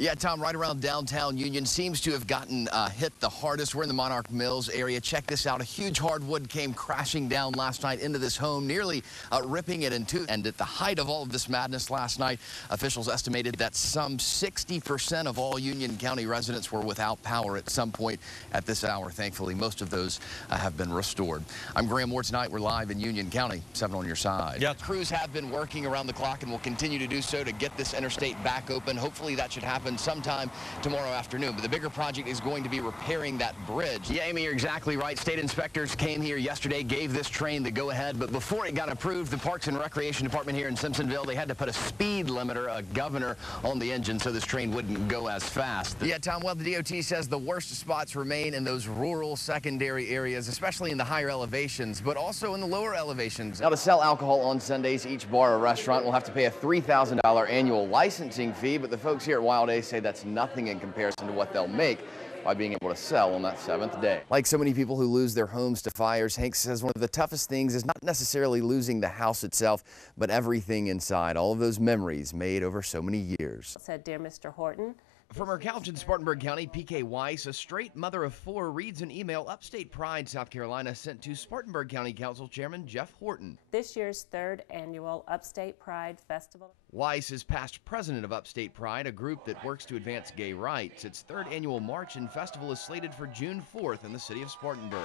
Yeah, Tom, right around downtown Union seems to have gotten hit the hardest. We're in the Monarch Mills area. Check this out. A huge hardwood came crashing down last night into this home, nearly ripping it in two. And at the height of all of this madness last night, officials estimated that some 60% of all Union County residents were without power at some point at this hour. Thankfully, most of those have been restored. I'm Graeme. Tonight, we're live in Union County, 7 on your side. Yeah. Crews have been working around the clock and will continue to do so to get this interstate back open. Hopefully, that should happen sometime tomorrow afternoon. But the bigger project is going to be repairing that bridge. Yeah, Amy, you're exactly right. State inspectors came here yesterday, gave this train the go-ahead, but before it got approved, the Parks and Recreation Department here in Simpsonville, they had to put a speed limiter, a governor, on the engine so this train wouldn't go as fast. Yeah, Tom, well, the DOT says the worst spots remain in those rural secondary areas, especially in the higher elevations, but also in the lower elevations. Now, to sell alcohol on Sundays, each bar or restaurant will have to pay a $3,000 annual licensing fee, but the folks here at Wild A say that's nothing in comparison to what they'll make by being able to sell on that 7th day. Like so many people who lose their homes to fires, Hank says one of the toughest things is not necessarily losing the house itself, but everything inside, all of those memories made over so many years. Said, "Dear Mr. Horton." From her couch in Spartanburg County, PK Weiss, a straight mother of 4, reads an email Upstate Pride, South Carolina, sent to Spartanburg County Council Chairman Jeff Horton. This year's 3rd annual Upstate Pride Festival. Weiss is past president of Upstate Pride, a group that works to advance gay rights. Its 3rd annual march and festival is slated for June 4th in the city of Spartanburg.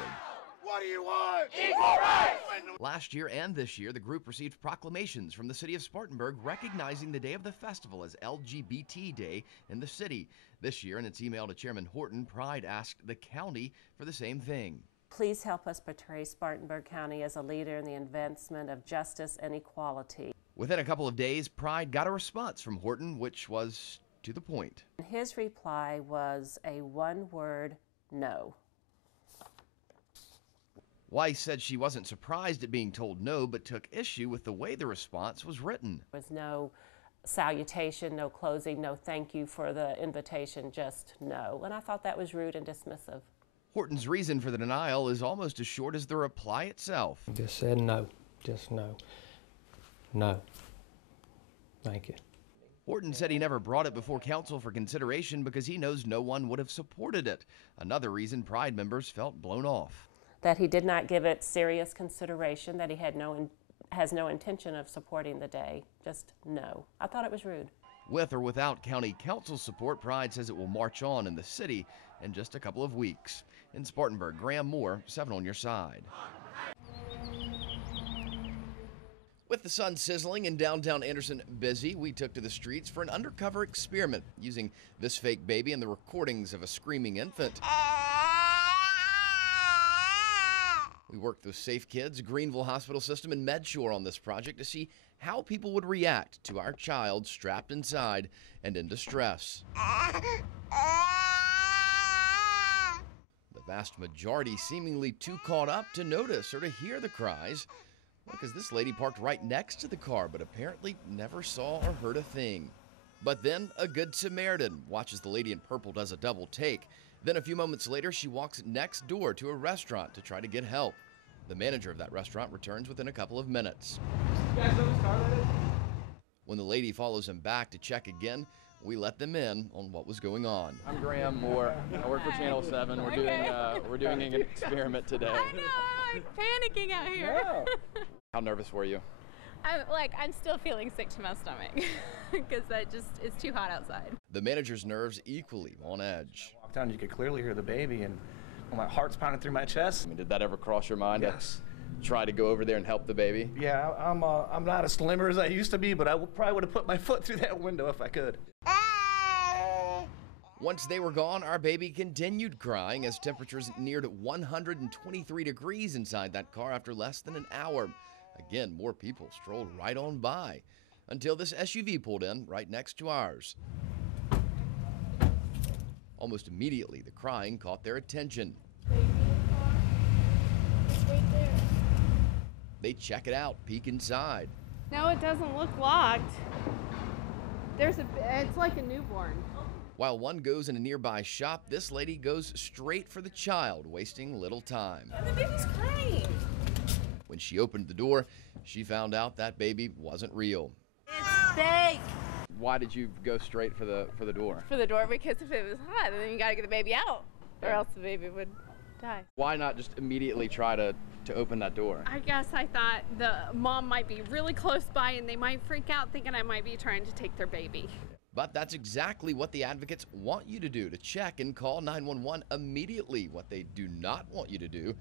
What do you want? Equal rights! Last year and this year, the group received proclamations from the city of Spartanburg recognizing the day of the festival as LGBT Day in the city. This year, in its email to Chairman Horton, Pride asked the county for the same thing. Please help us portray Spartanburg County as a leader in the advancement of justice and equality. Within a couple of days, Pride got a response from Horton, which was to the point. His reply was a one-word no. Weiss said she wasn't surprised at being told no, but took issue with the way the response was written. There was no salutation, no closing, no thank you for the invitation, just no. And I thought that was rude and dismissive. Horton's reason for the denial is almost as short as the reply itself. Just said no, just no. No. Thank you. Horton said he never brought it before council for consideration because he knows no one would have supported it. Another reason Pride members felt blown off. That he did not give it serious consideration, that he has no intention of supporting the day. Just no. I thought it was rude. With or without county council support, Pride says it will march on in the city in just a couple of weeks. In Spartanburg, Graeme Moore, 7 on your side. With the sun sizzling and downtown Anderson busy, we took to the streets for an undercover experiment using this fake baby and the recordings of a screaming infant. We worked with Safe Kids, Greenville Hospital System, and MedShore on this project to see how people would react to our child strapped inside and in distress. The vast majority seemingly too caught up to notice or to hear the cries, because this lady parked right next to the car, but apparently never saw or heard a thing. But then a good Samaritan watches the lady in purple does a double take. Then a few moments later, she walks next door to a restaurant to try to get help. The manager of that restaurant returns within a couple of minutes. You guys know who started it? When the lady follows him back to check again, we let them in on what was going on. I'm Graeme Moore. I work for Channel 7. We're doing an experiment today. I know, I'm panicking out here. Yeah. How nervous were you? I'm still feeling sick to my stomach because it's too hot outside. The manager's nerves equally on edge. I walked down, you could clearly hear the baby, and my heart's pounding through my chest. I mean, did that ever cross your mind? Yes. To try to go over there and help the baby? Yeah, I'm not as slimmer as I used to be, but I probably would have put my foot through that window if I could. Once they were gone, our baby continued crying as temperatures neared 123 degrees inside that car after less than an hour. Again, more people strolled right on by until this SUV pulled in right next to ours. Almost immediately, the crying caught their attention. Right there. They check it out, peek inside. No, it doesn't look locked. It's like a newborn. While one goes in a nearby shop, this lady goes straight for the child, wasting little time. The baby's crying. When she opened the door, she found out that baby wasn't real. It's fake. Why did you go straight for the door? For the door, because if it was hot, then you got to get the baby out, or else the baby would die. Why not just immediately try to open that door? I guess I thought the mom might be really close by and they might freak out thinking I might be trying to take their baby. But that's exactly what the advocates want you to do, to check and call 911 immediately. What they do not want you to do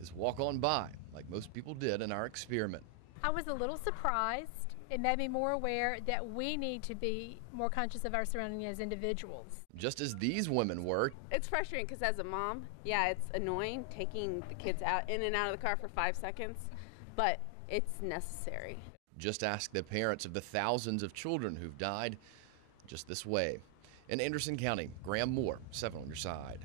is walk on by, like most people did in our experiment. I was a little surprised. It made me more aware that we need to be more conscious of our surroundings as individuals. Just as these women were. It's frustrating because as a mom, yeah, it's annoying taking the kids out in and out of the car for 5 seconds, but it's necessary. Just ask the parents of the thousands of children who've died just this way. In Anderson County, Graeme Moore, 7 on your side.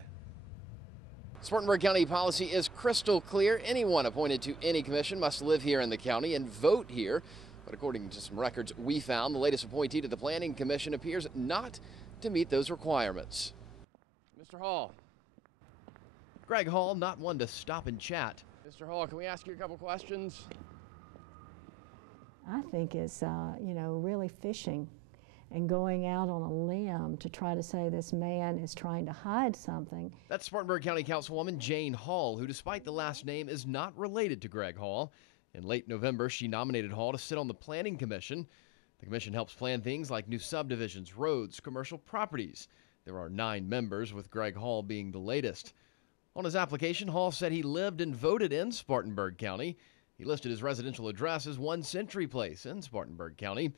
Spartanburg County policy is crystal clear. Anyone appointed to any commission must live here in the county and vote here. But according to some records we found, the latest appointee to the Planning Commission appears not to meet those requirements. Mr. Hall. Greg Hall, not one to stop and chat. Mr. Hall, can we ask you a couple questions? I think it's, really fishing and going out on a limb to try to say this man is trying to hide something. That's Spartanburg County Councilwoman Jane Hall, who, despite the last name, is not related to Greg Hall. In late November, she nominated Hall to sit on the Planning Commission. The commission helps plan things like new subdivisions, roads, commercial properties. There are 9 members, with Greg Hall being the latest. On his application, Hall said he lived and voted in Spartanburg County. He listed his residential address as 1 Century Place in Spartanburg County.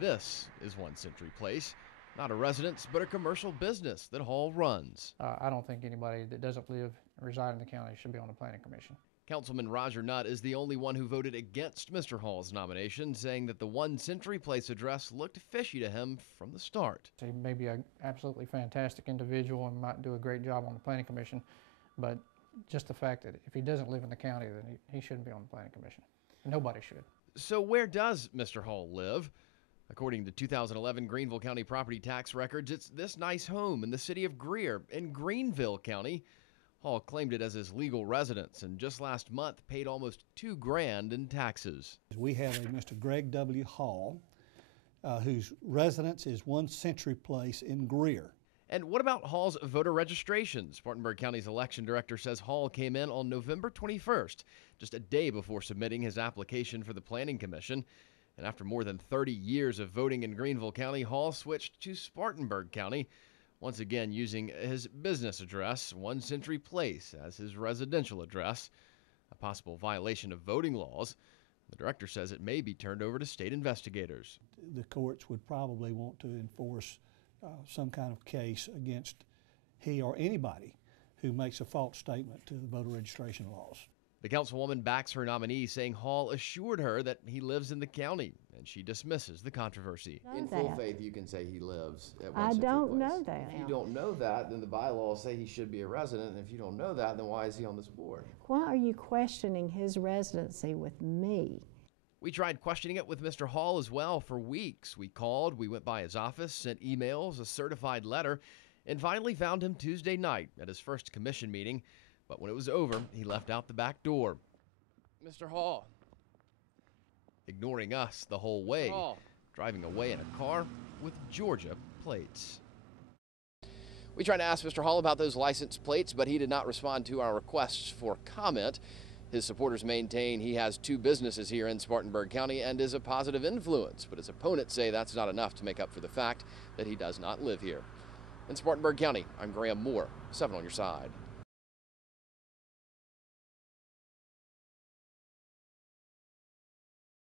This is 1 Century Place, not a residence, but a commercial business that Hall runs. I don't think anybody that doesn't live and reside in the county should be on the Planning Commission. Councilman Roger Nutt is the only one who voted against Mr. Hall's nomination, saying that the 1 Century Place address looked fishy to him from the start. He may be an absolutely fantastic individual and might do a great job on the Planning Commission, but just the fact that if he doesn't live in the county, then he shouldn't be on the Planning Commission. Nobody should. So where does Mr. Hall live? According to 2011 Greenville County property tax records, it's this nice home in the city of Greer in Greenville County. Hall claimed it as his legal residence and just last month paid almost $2,000 in taxes. We have a Mr. Greg W. Hall, whose residence is 1 Century Place in Greer. And what about Hall's voter registration? Spartanburg County's election director says Hall came in on November 21st, just a day before submitting his application for the Planning Commission. And after more than 30 years of voting in Greenville County, Hall switched to Spartanburg County, once again using his business address, 1 Century Place, as his residential address, a possible violation of voting laws. The director says it may be turned over to state investigators. The courts would probably want to enforce some kind of case against he or anybody who makes a false statement to the voter registration laws. The councilwoman backs her nominee, saying Hall assured her that he lives in the county, and she dismisses the controversy. In full faith, you can say he lives at 1 I Century don't Place. know that. If you don't know that, then the bylaws say he should be a resident, and if you don't know that, then why is he on this board? Why are you questioning his residency with me? We tried questioning it with Mr. Hall as well for weeks. We called, we went by his office, sent emails, a certified letter, and finally found him Tuesday night at his first commission meeting. But when it was over, he left out the back door. Mr. Hall. Ignoring us the whole way, driving away in a car with Georgia plates. We tried to ask Mr. Hall about those license plates, but he did not respond to our requests for comment. His supporters maintain he has 2 businesses here in Spartanburg County and is a positive influence, but his opponents say that's not enough to make up for the fact that he does not live here. In Spartanburg County, I'm Graeme Moore, 7 on your side.